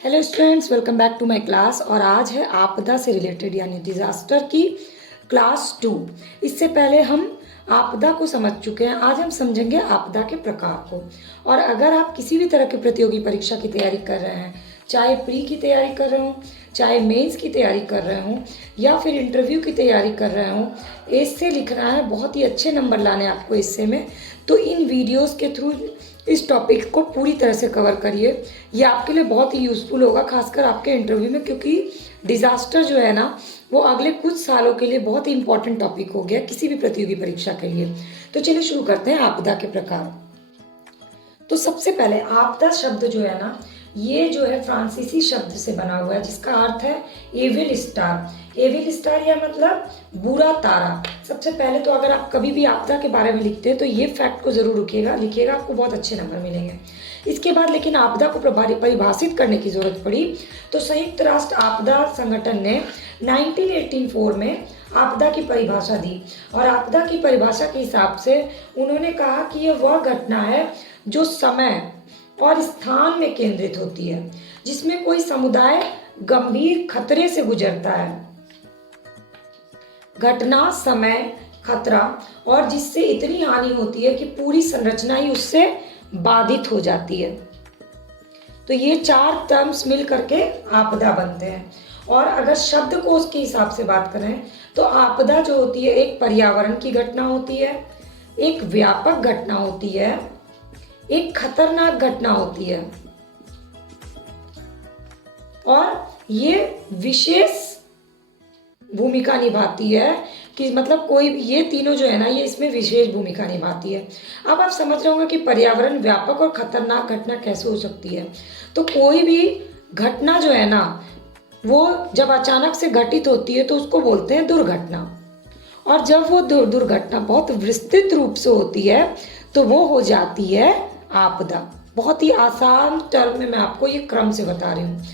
Hello students, welcome back to my class. और आज है आपदा से रिलेटेड यानी डिजास्टर की क्लास 2। इससे पहले हम आपदा को समझ चुके हैं। आज हम समझेंगे आपदा के प्रकार को। और अगर आप किसी भी तरह की प्रतियोगी परीक्षा की तैयारी कर रहे हैं, चाहे प्री की तैयारी कर रहे हो, चाहे मेंस की तैयारी कर रहे हो, या फिर इंटरव्यू की तैयारी कर रहे हो, एस्से लिखना है, बहुत ही अच्छे नंबर लाने हैं आपको एस्से में, तो इन वीडियोस के थ्रू इस टॉपिक को पूरी तरह से कवर करिए। ये आपके लिए बहुत ही यूज़फुल होगा, खासकर आपके इंटरव्यू में, क्योंकि डिज़ास्टर जो है ना, वो अगले कुछ सालों के लिए बहुत ही इंपॉर्टेंट टॉपिक हो गया किसी भी प्रतियोगी परीक्षा के लिए। तो चलिए शुरू करते हैं आपदा के प्रकार। तो सबसे पहले आपदा शब्द जो है ना, ये जो है फ्रांसीसी शब्द से बना हुआ है, जिसका अर्थ है एविल स्टार। एविल स्टार या मतलब बुरा तारा। सबसे पहले तो अगर आप कभी भी आपदा के बारे में लिखते हैं तो ये फैक्ट को जरूर लिखिएगा, आपको बहुत अच्छे नंबर मिलेंगे। इसके बाद लेकिन आपदा को परिभाषित करने की जरूरत पड़ी, तो संयुक्त राष्ट्र आपदा संगठन ने 1984 में आपदा की परिभाषा दी। और आपदा की परिभाषा के हिसाब से उन्होंने कहा कि यह वह घटना है जो समय और स्थान में केंद्रित होती है, जिसमें कोई समुदाय गंभीर खतरे से गुजरता है। घटना, समय, खतरा, और जिससे इतनी हानि होती है कि पूरी संरचना ही उससे बाधित हो जाती है। तो ये 4 टर्म्स मिल करके आपदा बनते हैं। और अगर शब्दकोश के हिसाब से बात करें तो आपदा जो होती है, एक पर्यावरण की घटना होती है, एक व्यापक घटना होती है, एक खतरनाक घटना होती है, और ये विशेष भूमिका निभाती है कि मतलब कोई ये तीनों जो है ना, ये इसमें विशेष भूमिका निभाती है। अब आप समझ रहे होंगे कि पर्यावरण, व्यापक और खतरनाक घटना कैसे हो सकती है। तो कोई भी घटना जो है ना, वो जब अचानक से घटित होती है तो उसको बोलते हैं दुर्घटना। और जब वो दुर्घटना बहुत विस्तृत रूप से होती है तो वो हो जाती है आपदा। बहुत ही आसान टर्म में मैं आपको ये क्रम से बता रही हूँ।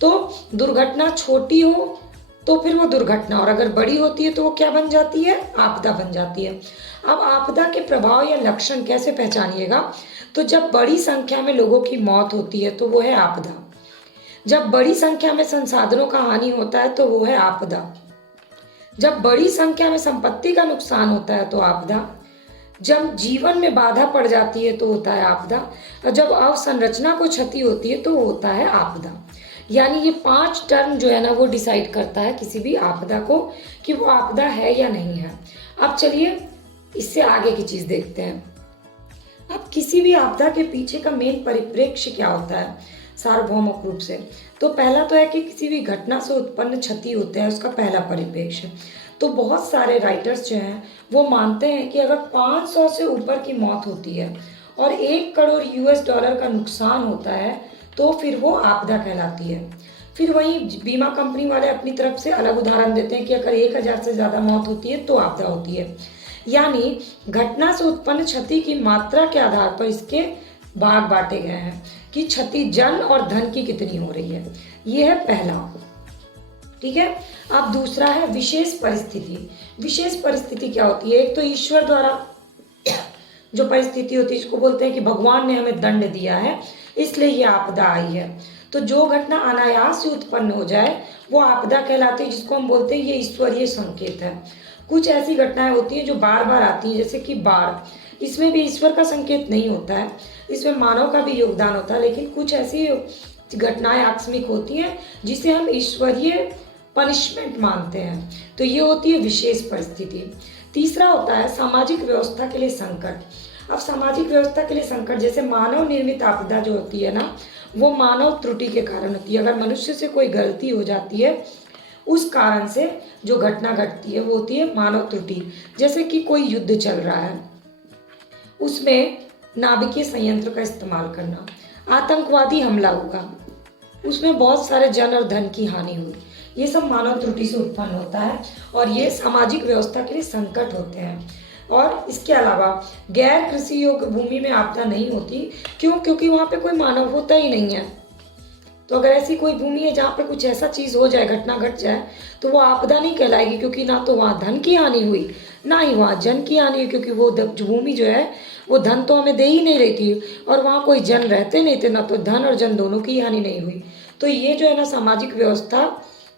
तो दुर्घटना छोटी हो तो फिर वो दुर्घटना, और अगर बड़ी होती है तो वो क्या बन जाती है, आपदा बन जाती है। अब आपदा के प्रभाव या लक्षण कैसे पहचानिएगा, तो जब बड़ी संख्या में लोगों की मौत होती है तो वो है आपदा। जब बड़ी संख्या में संसाधनों का हानि होता है तो वो है आपदा। जब बड़ी संख्या में संपत्ति का नुकसान होता है तो आपदा। जब जीवन में बाधा पड़ जाती है तो होता है आपदा। और जब अवसंरचना को क्षति होती है तो होता है आपदा। यानी ये 5 टर्म जो है ना, वो डिसाइड करता है किसी भी आपदा को कि वो आपदा है या नहीं है। अब चलिए इससे आगे की चीज देखते हैं। अब किसी भी आपदा के पीछे का मेन परिप्रेक्ष्य क्या होता है सार्वभौमिक रूप से। तो पहला तो है कि किसी भी घटना से उत्पन्न क्षति होता है, उसका पहला परिप्रेक्ष्य। तो बहुत सारे राइटर्स जो हैं वो मानते हैं कि अगर 500 से ऊपर की मौत होती है और 1 करोड़ यूएस डॉलर का नुकसान होता है तो फिर वो आपदा कहलाती है। फिर वहीं बीमा कंपनी वाले अपनी तरफ से अलग उदाहरण देते हैं कि अगर 1000 से ज़्यादा मौत होती है तो आपदा होती है। यानी घटना से उत्पन्न क्षति की मात्रा के आधार पर इसके भाग बांटे गए हैं कि क्षति जन और धन की कितनी हो रही है। ये है पहला, ठीक है। अब दूसरा है विशेष परिस्थिति। विशेष परिस्थिति क्या होती है, एक तो ईश्वर द्वारा जो परिस्थिति होती है, इसको बोलते हैं कि भगवान ने हमें दंड दिया है इसलिए ये आपदा आई है। तो जो घटना अनायास से उत्पन्न हो जाए वो आपदा कहलाती है, जिसको हम बोलते हैं ये ईश्वरीय संकेत है। कुछ ऐसी घटनाएं होती हैं जो बार बार आती हैं, जैसे कि बाढ़। इसमें भी ईश्वर का संकेत नहीं होता है, इसमें मानव का भी योगदान होता है, लेकिन कुछ ऐसी घटनाएं आकस्मिक होती हैं जिसे हम ईश्वरीय पनिशमेंट मानते हैं। तो ये होती है विशेष परिस्थिति। तीसरा होता है सामाजिक व्यवस्था के लिए संकट। अब सामाजिक व्यवस्था के लिए संकट, जैसे मानव निर्मित आपदा जो होती है ना, वो मानव त्रुटि के कारण होती है। अगर मनुष्य से कोई गलती हो जाती है, उस कारण से जो घटना घटती है वो होती है मानव त्रुटि। जैसे कि कोई युद्ध चल रहा है, उसमें नाभिकीय संयंत्र का इस्तेमाल करना, आतंकवादी हमला होगा, उसमें बहुत सारे जन और धन की हानि हुई, ये सब मानव त्रुटि से उत्पन्न होता है और ये सामाजिक व्यवस्था के लिए संकट होते हैं। और इसके अलावा गैर कृषि योग्य भूमि में आपदा नहीं होती। क्यों? क्योंकि वहाँ पे कोई मानव होता ही नहीं है। तो अगर ऐसी कोई भूमि है जहाँ पे कुछ ऐसा चीज़ हो जाए, घटना घट जाए, तो वो आपदा नहीं कहलाएगी, क्योंकि ना तो वहाँ धन की हानि हुई, ना ही वहाँ जन की हानि हुई, क्योंकि वो भूमि जो है वो धन तो हमें दे ही नहीं रही थी और वहाँ कोई जन रहते नहीं थे, ना तो धन और जन दोनों की हानि नहीं हुई। तो ये जो है ना सामाजिक व्यवस्था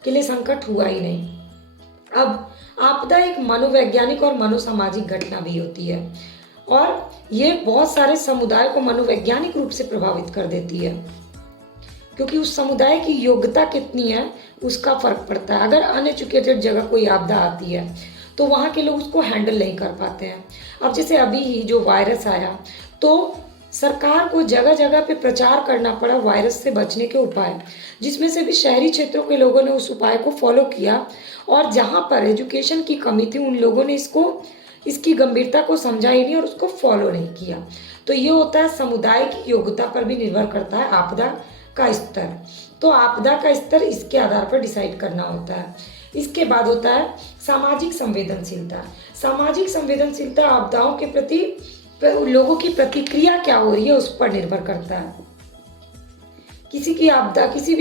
के लिए संकट हुआ ही नहीं। अब आपदा एक मनोवैज्ञानिक और मनोसामाजिक घटना भी होती है और ये बहुत सारे समुदाय को मनोवैज्ञानिक रूप से प्रभावित कर देती है, क्योंकि उस समुदाय की योग्यता कितनी है उसका फर्क पड़ता है। अगर अनएजुकेटेड जगह कोई आपदा आती है तो वहाँ के लोग उसको हैंडल नहीं कर पाते हैं। अब जैसे अभी ही जो वायरस आया तो सरकार को जगह जगह पे प्रचार करना पड़ा वायरस से बचने के उपाय, जिसमें से भी शहरी क्षेत्रों के लोगों ने उस उपाय को फॉलो किया और जहाँ पर एजुकेशन की कमी थी उन लोगों ने इसकी गंभीरता को समझा ही नहीं और उसको फॉलो नहीं किया। तो ये होता है समुदाय की योग्यता पर भी निर्भर करता है आपदा का स्तर। तो आपदा का स्तर इसके आधार पर डिसाइड करना होता है। इसके बाद होता है सामाजिक संवेदनशीलता। सामाजिक संवेदनशीलता आपदाओं के प्रति लोगों की प्रतिक्रिया क्या हो रही है उस पर निर्भर करता है। किसी भी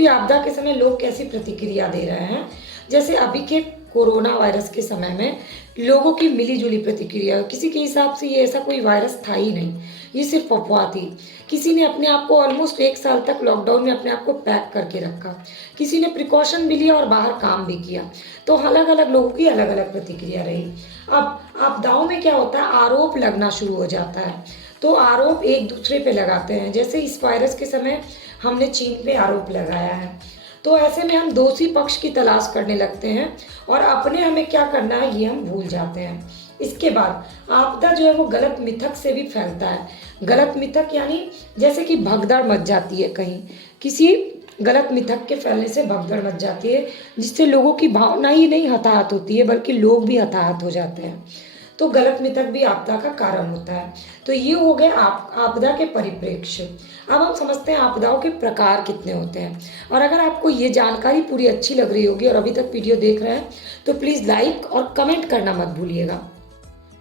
आपदा के समय लोग कैसी प्रतिक्रिया दे रहे हैं। जैसे अभी के कोरोना वायरस के समय में लोगों की मिलीजुली प्रतिक्रिया, किसी के हिसाब से ये ऐसा कोई वायरस था ही नहीं, ये सिर्फ अफवाह थी। किसी ने अपने आप को ऑलमोस्ट 1 साल तक लॉकडाउन में अपने आप को पैक करके रखा, किसी ने प्रिकॉशन भी लिया और बाहर काम भी किया। तो अलग अलग लोगों की अलग अलग प्रतिक्रिया रही। अब आपदाओं में क्या होता है, आरोप लगना शुरू हो जाता है। तो आरोप एक दूसरे पे लगाते हैं। जैसे इस वायरस के समय हमने चीन पे आरोप लगाया है, तो ऐसे में हम दोषी पक्ष की तलाश करने लगते हैं और अपने हमें क्या करना है ये हम भूल जाते हैं। इसके बाद आपदा जो है वो गलत मिथक से भी फैलता है। गलत मिथक यानी जैसे कि भगदड़ मच जाती है, कहीं किसी गलत मिथक के फैलने से भगदड़ मच जाती है, जिससे लोगों की भावना ही नहीं हताहत होती है बल्कि लोग भी हताहत हो जाते हैं। तो गलत मिथक भी आपदा का कारण होता है। तो ये हो गए आपदा के परिप्रेक्ष्य। अब हम समझते हैं आपदाओं के प्रकार कितने होते हैं। और अगर आपको ये जानकारी पूरी अच्छी लग रही होगी और अभी तक वीडियो देख रहे हैं तो प्लीज़ लाइक और कमेंट करना मत भूलिएगा।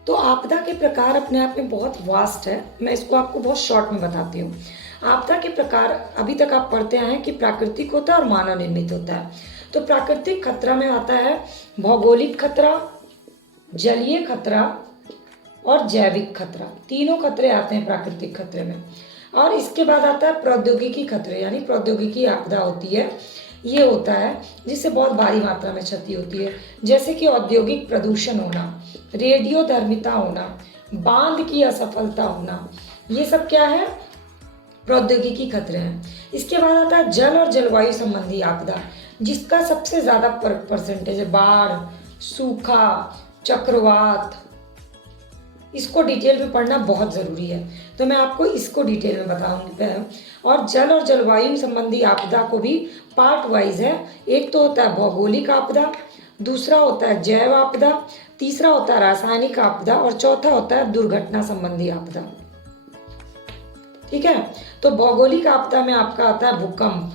तो आपदा के प्रकार अपने आप में बहुत वास्ट है, मैं इसको आपको बहुत शॉर्ट में बताती हूँ। आपदा के प्रकार अभी तक आप पढ़ते आए हैं कि प्राकृतिक होता है और मानव निर्मित होता है। तो प्राकृतिक खतरा में आता है भौगोलिक खतरा, जलीय खतरा और जैविक खतरा। तीनों खतरे आते हैं प्राकृतिक खतरे में। और इसके बाद आता है प्रौद्योगिकी खतरे, यानी प्रौद्योगिकी आपदा होती है। ये होता है जिससे बहुत भारी मात्रा में क्षति होती है, जैसे कि औद्योगिक प्रदूषण होना, रेडियोधर्मिता होना, बांध की असफलता होना। ये सब क्या है, प्रौद्योगिकी खतरे हैं। इसके बाद आता है जल और जलवायु संबंधी आपदा, जिसका सबसे ज़्यादा परसेंटेज है बाढ़, सूखा, चक्रवात। इसको डिटेल में पढ़ना बहुत ज़रूरी है, तो मैं आपको इसको डिटेल में बताऊंगी। और जल और जलवायु संबंधी आपदा को भी पार्ट वाइज है। एक तो होता है भौगोलिक आपदा, दूसरा होता है जैव आपदा, तीसरा होता है रासायनिक आपदा और चौथा होता है दुर्घटना संबंधी आपदा। ठीक है, तो भौगोलिक आपदा में आपका आता है भूकंप,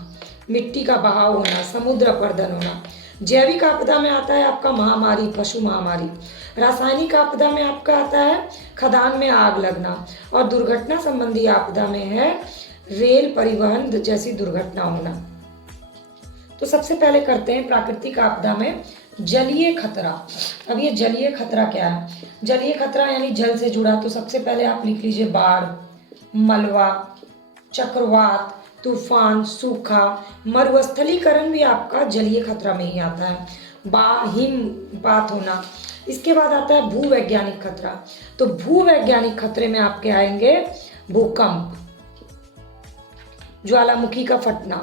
मिट्टी का बहाव होना, समुद्र अपरदन होना। जैविक आपदा में आता है आपका महामारी, पशु महामारी। रासायनिक आपदा में आपका आता है खदान में आग लगना। और दुर्घटना संबंधी आपदा में है रेल परिवहन जैसी दुर्घटना होना। तो सबसे पहले करते हैं प्राकृतिक आपदा में जलीय खतरा। अब ये जलीय खतरा क्या है, जलीय खतरा यानी जल से जुड़ा। तो सबसे पहले आप लिख लीजिए बाढ़, मलबा, चक्रवात, तूफान, सूखा, मरुस्थलीकरण भी आपका जलीय खतरा में ही आता है, हिमपात होना। इसके बाद आता है भूवैज्ञानिक खतरा। तो भूवैज्ञानिक खतरे में आपके आएंगे भूकंप, ज्वालामुखी का फटना,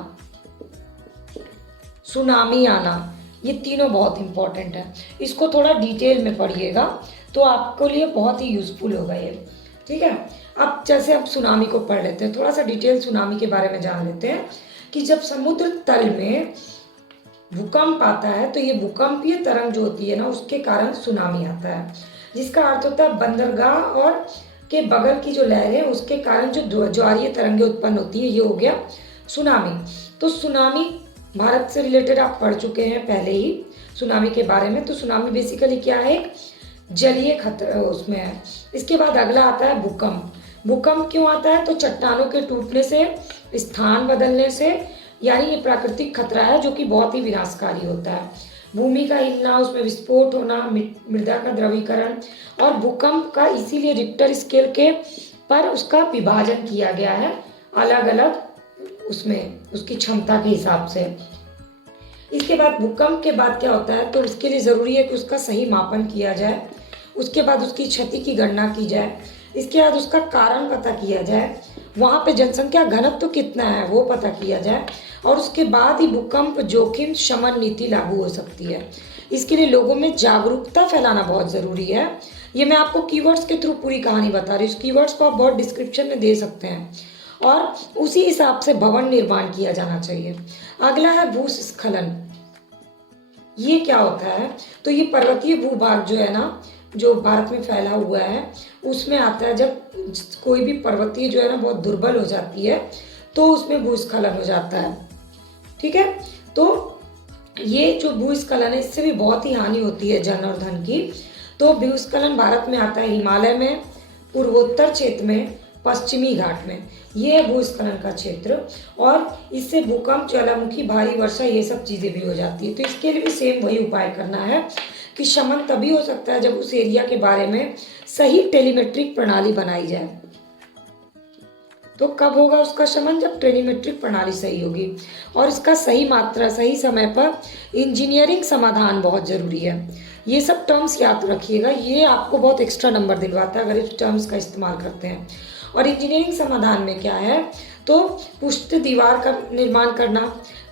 सुनामी आना। ये तीनों बहुत इंपॉर्टेंट है, इसको थोड़ा डिटेल में पढ़िएगा तो आपको लिए बहुत ही यूजफुल होगा ये। ठीक है, अब जैसे अब सुनामी को पढ़ लेते हैं, थोड़ा सा डिटेल सुनामी के बारे में जान लेते हैं कि जब समुद्र तल में भूकंप आता है तो ये भूकंपीय तरंग जो होती है ना उसके कारण सुनामी आता है, जिसका अर्थ होता है बंदरगाह और के बगल की जो लहरें उसके कारण जो ज्वारीय तरंगें उत्पन्न होती है, ये हो गया सुनामी। तो सुनामी भारत से रिलेटेड आप पढ़ चुके हैं पहले ही सुनामी के बारे में। तो सुनामी बेसिकली क्या है, एक जलीय खतरा उसमें है। इसके बाद अगला आता है भूकंप। भूकंप क्यों आता है, तो चट्टानों के टूटने से, स्थान बदलने से, यानी ये प्राकृतिक खतरा है जो कि बहुत ही विनाशकारी होता है। भूमि का हिलना, उसमें विस्फोट होना, मृदा का द्रवीकरण। और भूकंप का इसीलिए रिक्टर स्केल के पर उसका विभाजन किया गया है अलग अलग उसमें उसकी क्षमता के हिसाब से। इसके बाद भूकंप के बाद क्या होता है, तो उसके लिए ज़रूरी है कि उसका सही मापन किया जाए, उसके बाद उसकी क्षति की गणना की जाए, इसके बाद उसका कारण पता किया जाए, वहाँ पे जनसंख्या घनत्व कितना है वो पता किया जाए, और उसके बाद ही भूकंप जोखिम शमन नीति लागू हो सकती है। इसके लिए लोगों में जागरूकता फैलाना बहुत ज़रूरी है। ये मैं आपको कीवर्ड्स के थ्रू पूरी कहानी बता रही हूँ। कीवर्ड्स को आप बहुत डिस्क्रिप्शन में दे सकते हैं, और उसी हिसाब से भवन निर्माण किया जाना चाहिए। अगला है भूस्खलन। ये क्या होता है, तो ये पर्वतीय भूभाग जो है ना, जो भारत में फैला हुआ है, उसमें आता है जब कोई भी पर्वतीय जो है ना बहुत दुर्बल हो जाती है, तो उसमें भूस्खलन हो जाता है। ठीक है, तो ये जो भूस्खलन है इससे भी बहुत ही हानि होती है जन और धन की। तो भूस्खलन भारत में आता है हिमालय में, पूर्वोत्तर क्षेत्र में, पश्चिमी घाट में। ये है भूस्खलन का क्षेत्र, और इससे भूकंप, ज्वालामुखी, भारी वर्षा, ये सब चीज़ें भी हो जाती है। तो इसके लिए भी सेम वही उपाय करना है कि शमन तभी हो सकता है जब उस एरिया के बारे में सही टेलीमेट्रिक प्रणाली बनाई जाए। तो कब होगा उसका शमन, जब टेलीमेट्रिक प्रणाली सही होगी, और इसका सही मात्रा, सही समय पर इंजीनियरिंग समाधान बहुत ज़रूरी है। ये सब टर्म्स याद रखिएगा, ये आपको बहुत एक्स्ट्रा नंबर दिलवाता है अगर इस टर्म्स का इस्तेमाल करते हैं। और इंजीनियरिंग समाधान में क्या है, तो पुष्ट दीवार का निर्माण करना,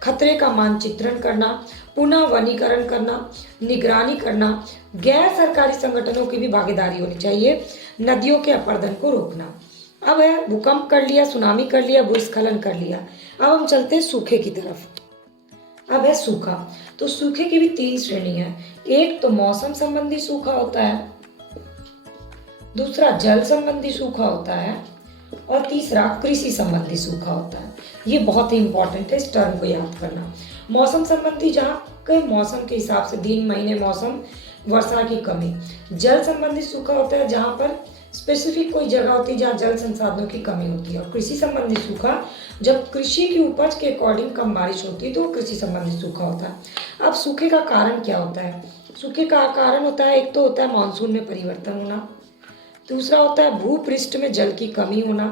खतरे का मानचित्रण करना, पुनः वनीकरण करना, निगरानी करना, गैर सरकारी संगठनों की भी भागीदारी होनी चाहिए, नदियों के अपरदन को रोकना। अब है भूकंप कर लिया, सुनामी कर लिया, भूस्खलन कर लिया। अब हम चलते हैं सूखे की तरफ। अब है सूखा। तो सूखे की भी 3 श्रेणी है। एक तो मौसम संबंधी सूखा होता है, दूसरा जल संबंधी सूखा होता है, और तीसरा कृषि संबंधी सूखा होता है। ये बहुत ही इंपॉर्टेंट है, इस टर्म को याद करना। मौसम संबंधी, जहाँ कई मौसम के हिसाब से दिन, महीने, मौसम, वर्षा की कमी। जल संबंधी सूखा होता है जहाँ पर स्पेसिफिक कोई जगह होती है जहाँ जल संसाधनों की कमी होती है। और कृषि संबंधी सूखा, जब कृषि की उपज के अकॉर्डिंग कम बारिश होती है तो वो कृषि संबंधी सूखा होता है। अब सूखे का कारण क्या होता है, सूखे का कारण होता है, एक तो होता है मानसून में परिवर्तन होना, दूसरा होता है भूपृष्ठ में जल की कमी होना,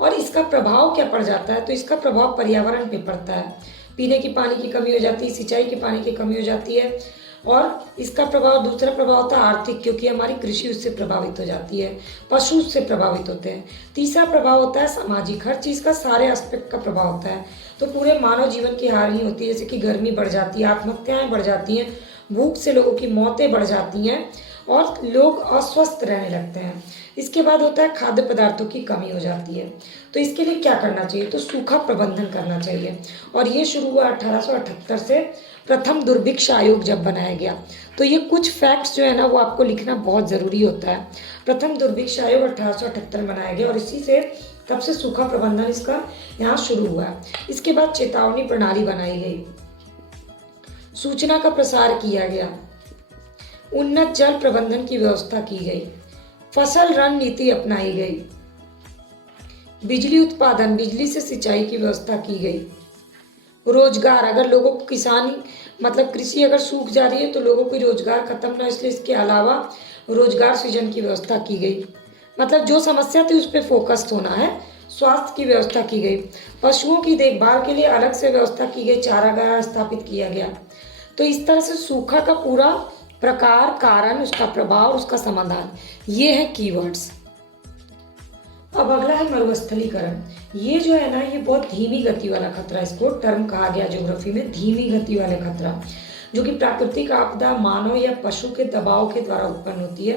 और इसका प्रभाव क्या पड़ जाता है, तो इसका प्रभाव पर्यावरण पे पड़ता है। पीने की पानी की कमी हो जाती है, सिंचाई के पानी की कमी हो जाती है, और इसका प्रभाव, दूसरा प्रभाव होता है आर्थिक, क्योंकि हमारी कृषि उससे प्रभावित हो जाती है, पशु उससे प्रभावित होते हैं। तीसरा प्रभाव होता है सामाजिक, हर चीज़ का, सारे एस्पेक्ट का प्रभाव होता है। तो पूरे मानव जीवन की हानि होती है, जैसे कि गर्मी बढ़ जाती है, आत्महत्याएं बढ़ जाती हैं, भूख से लोगों की मौतें बढ़ जाती हैं, और लोग अस्वस्थ रहने लगते हैं। इसके बाद होता है खाद्य पदार्थों की कमी हो जाती है। तो इसके लिए क्या करना चाहिए, तो सूखा प्रबंधन करना चाहिए। और ये शुरू हुआ 1878 से, प्रथम दुर्भिक्ष आयोग जब बनाया गया। तो ये कुछ फैक्ट्स जो है ना वो आपको लिखना बहुत ज़रूरी होता है। प्रथम दुर्भिक्ष आयोग 1878 में बनाया गया, और इसी से तब से सूखा प्रबंधन इसका यहाँ शुरू हुआ है। इसके बाद चेतावनी प्रणाली बनाई गई, सूचना का प्रसार किया गया, उन्नत जल प्रबंधन की व्यवस्था की गई, फसल रणनीति अपनाई गई, बिजली उत्पादन, बिजली से सिंचाई की व्यवस्था की गई, रोजगार, अगर लोगों को किसानी मतलब कृषि अगर सूख जा रही है तो लोगों को रोजगार खत्म ना, इसलिए इसके अलावा रोजगार सृजन की व्यवस्था की गई। मतलब जो समस्या थी उस पर फोकस्ड होना है। स्वास्थ्य की व्यवस्था की गई, पशुओं की देखभाल के लिए अलग से व्यवस्था की गई, चारागाह स्थापित किया गया। तो इस तरह से सूखा का पूरा प्रकार, कारण, उसका प्रभाव, उसका समाधान, ये है कीवर्ड्स। अब अगला है मरुस्थलीकरण। ये जो है ना, ये बहुत धीमी गति वाला खतरा, इसको टर्म कहा गया ज्योग्राफी में, धीमी गति वाले खतरा, जो कि प्राकृतिक आपदा, मानव या पशु के दबाव के द्वारा उत्पन्न होती है।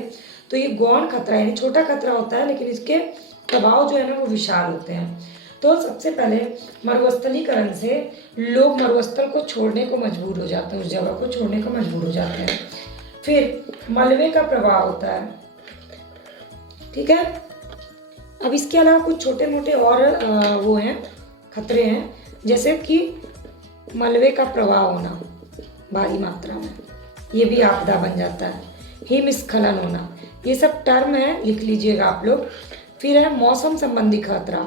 तो ये गौण खतरा यानी छोटा खतरा होता है, लेकिन इसके प्रभाव जो है ना वो विशाल होते हैं। तो सबसे पहले मरुस्थलीकरण से लोग मरुस्थल को छोड़ने को मजबूर हो जाते हैं, उस जगह को छोड़ने को मजबूर हो जाते हैं। फिर मलबे का प्रभाव होता है, ठीक है। अब इसके अलावा कुछ छोटे मोटे और वो हैं खतरे हैं, जैसे कि मलबे का प्रवाह होना भारी मात्रा में, ये भी आपदा बन जाता है। हिमस्खलन होना, ये सब टर्म है, लिख लीजिएगा आप लोग। फिर है मौसम संबंधी खतरा।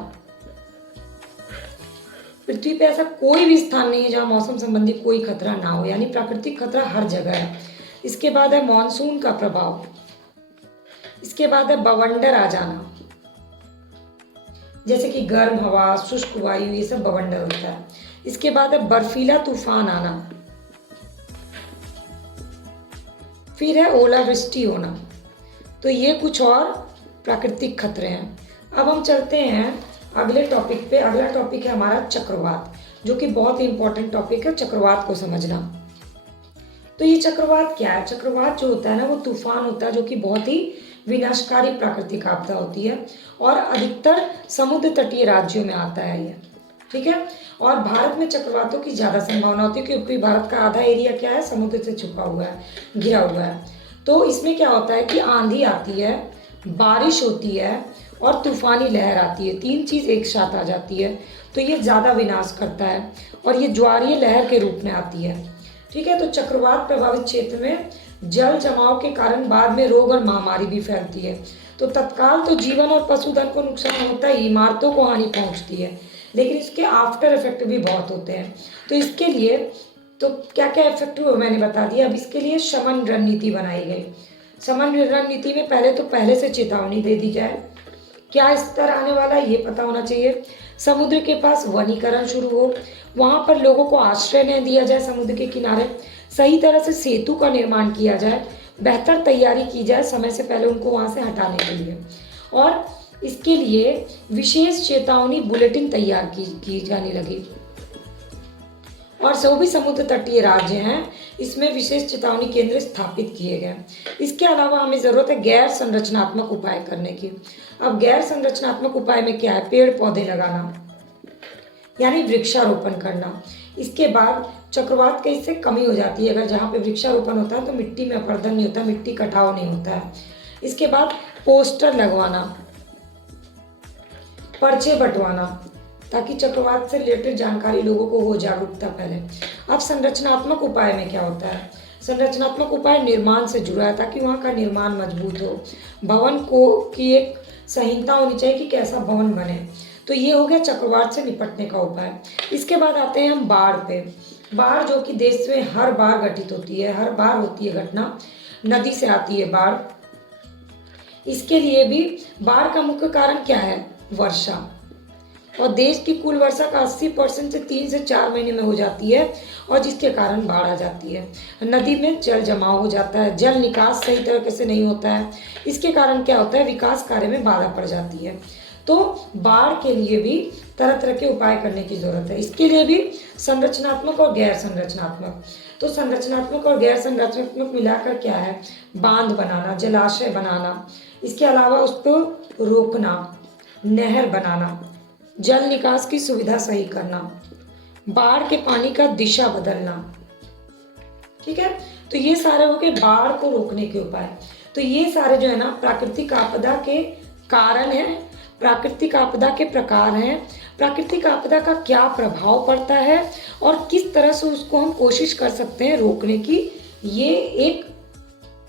पृथ्वी पे ऐसा कोई भी स्थान नहीं है जहाँ मौसम संबंधी कोई खतरा ना हो, यानी प्राकृतिक खतरा हर जगह है। इसके बाद है मॉनसून का प्रभाव। इसके बाद है बवंडर आ जाना, जैसे कि गर्म हवा, शुष्क वायु, ये सब बवंडर होता है। इसके बाद है बर्फीला तूफान आना, फिर है ओलावृष्टि होना। तो ये कुछ और प्राकृतिक खतरे हैं। अब हम चलते हैं अगले टॉपिक पे। अगला टॉपिक है हमारा चक्रवात, जो कि बहुत ही इंपॉर्टेंट टॉपिक है, चक्रवात को समझना। तो ये चक्रवात क्या है? चक्रवात जो होता है ना, वो तूफान होता है जो कि बहुत ही विनाशकारी प्राकृतिक आपदा होती है और अधिकतर समुद्र तटीय राज्यों में आता है ये, ठीक है। और भारत में चक्रवातों की ज़्यादा संभावना होती है क्योंकि भारत का आधा एरिया क्या है, समुद्र से छुपा हुआ है, घिरा हुआ है। तो इसमें क्या होता है कि आंधी आती है, बारिश होती है और तूफानी लहर आती है, तीन चीज़ एक साथ आ जाती है। तो ये ज़्यादा विनाश करता है और ये ज्वारीय लहर के रूप में आती है, ठीक है। तो चक्रवात प्रभावित क्षेत्र में जल जमाव के कारण बाद में रोग और महामारी भी फैलती है। तो तत्काल तो जीवन और पशुधन को नुकसान होता ही, इमारतों को हानि पहुंचती है, लेकिन इसके आफ्टर इफेक्ट भी बहुत होते हैं। तो इसके लिए तो क्या क्या इफेक्ट हुए मैंने बता दिया। अब इसके लिए शमन रणनीति बनाई गई। शमन रणनीति में पहले से चेतावनी दे दी जाए, क्या स्तर आने वाला है ये पता होना चाहिए। समुद्र के पास वनीकरण शुरू हो, वहाँ पर लोगों को आश्रय न दिया जाए, समुद्र के किनारे सही तरह से सेतु का निर्माण किया जाए, बेहतर तैयारी की जाए समय से पहले उनको वहाँ से हटाने के लिए। और इसके लिए विशेष चेतावनी बुलेटिन तैयार की जाने लगी और जो भी समुद्र तटीय राज्य हैं इसमें विशेष चेतावनी केंद्र स्थापित किए गए। इसके अलावा हमें ज़रूरत है गैर संरचनात्मक उपाय करने की। अब गैर संरचनात्मक उपाय में क्या है? पेड़ पौधे लगाना, यानी वृक्षारोपण करना। इसके बाद चक्रवात की इससे कमी हो जाती है। अगर जहाँ पे वृक्षारोपण होता है तो मिट्टी में अपरदन नहीं होता, मिट्टी कटाव नहीं होता है। इसके बाद पोस्टर लगवाना, पर्चे बंटवाना, ताकि चक्रवात से रिलेटेड जानकारी लोगों को हो, जागरूकता फैले। अब संरचनात्मक उपाय में क्या होता है? संरचनात्मक उपाय निर्माण से जुड़ा है ताकि वहाँ का निर्माण मजबूत हो, भवन को की एक संहिता होनी चाहिए कि कैसा भवन बने। तो ये हो गया चक्रवात से निपटने का उपाय। इसके बाद आते हैं हम बाढ़ पे। बाढ़ जो कि देश में हर बार घटित होती है, हर बार होती है घटना, नदी से आती है बाढ़। इसके लिए भी बाढ़ का मुख्य कारण क्या है? वर्षा। और देश की कुल वर्षा का 80% से 3 से 4 महीने में हो जाती है और जिसके कारण बाढ़ आ जाती है। नदी में जल जमाव हो जाता है, जल निकास सही तरीके से नहीं होता है। इसके कारण क्या होता है? विकास कार्य में बाधा पड़ जाती है। तो बाढ़ के लिए भी तरह तरह के उपाय करने की जरूरत है। इसके लिए भी संरचनात्मक और गैर संरचनात्मक। तो संरचनात्मक और गैर संरचनात्मक मिलाकर क्या है? बांध बनाना, जलाशय बनाना, इसके अलावा उसको रोकना, नहर बनाना, जल निकास की सुविधा सही करना, बाढ़ के पानी का दिशा बदलना, ठीक है। तो ये सारे हो गए बाढ़ को रोकने के उपाय। तो ये सारे जो है ना प्राकृतिक आपदा के कारण हैं, प्राकृतिक आपदा के प्रकार हैं, प्राकृतिक आपदा का क्या प्रभाव पड़ता है और किस तरह से उसको हम कोशिश कर सकते हैं रोकने की। ये एक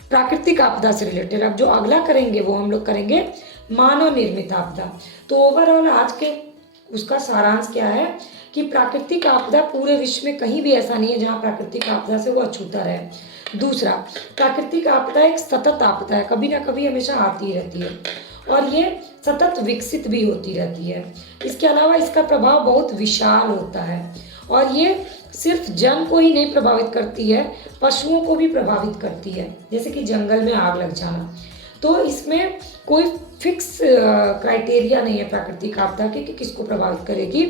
प्राकृतिक आपदा से रिलेटेड। अब जो अगला करेंगे वो हम लोग करेंगे मानव निर्मित आपदा। तो ओवरऑल आज के उसका सारांश क्या है कि प्राकृतिक आपदा पूरे विश्व में कहीं भी ऐसा नहीं है जहां प्राकृतिक आपदा से वो अछूता रहे। दूसरा, प्राकृतिक आपदा एक सतत आपदा है, कभी ना कभी हमेशा आती रहती है और ये सतत विकसित भी होती रहती है। इसके अलावा इसका प्रभाव बहुत विशाल होता है और ये सिर्फ जन को ही नहीं प्रभावित करती है, पशुओं को भी प्रभावित करती है, जैसे कि जंगल में आग लग जाना। तो इसमें कोई फिक्स क्राइटेरिया नहीं है प्राकृतिक आपदा के कि किसको प्रभावित करेगी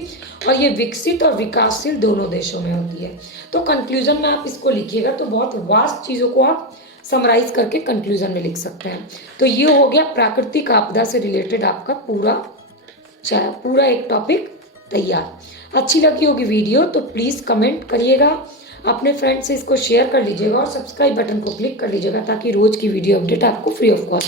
और ये विकसित और विकासशील दोनों देशों में होती है। तो कंक्लूजन में आप इसको लिखिएगा तो बहुत वास्ट चीज़ों को आप समराइज करके कंक्लूजन में लिख सकते हैं। तो ये हो गया प्राकृतिक आपदा से रिलेटेड आपका पूरा एक टॉपिक तैयार। अच्छी लगी होगी वीडियो तो प्लीज़ कमेंट करिएगा, अपने फ्रेंड से इसको शेयर कर लीजिएगा और सब्सक्राइब बटन को क्लिक कर लीजिएगा ताकि रोज़ की वीडियो अपडेट आपको फ्री ऑफ कॉस्ट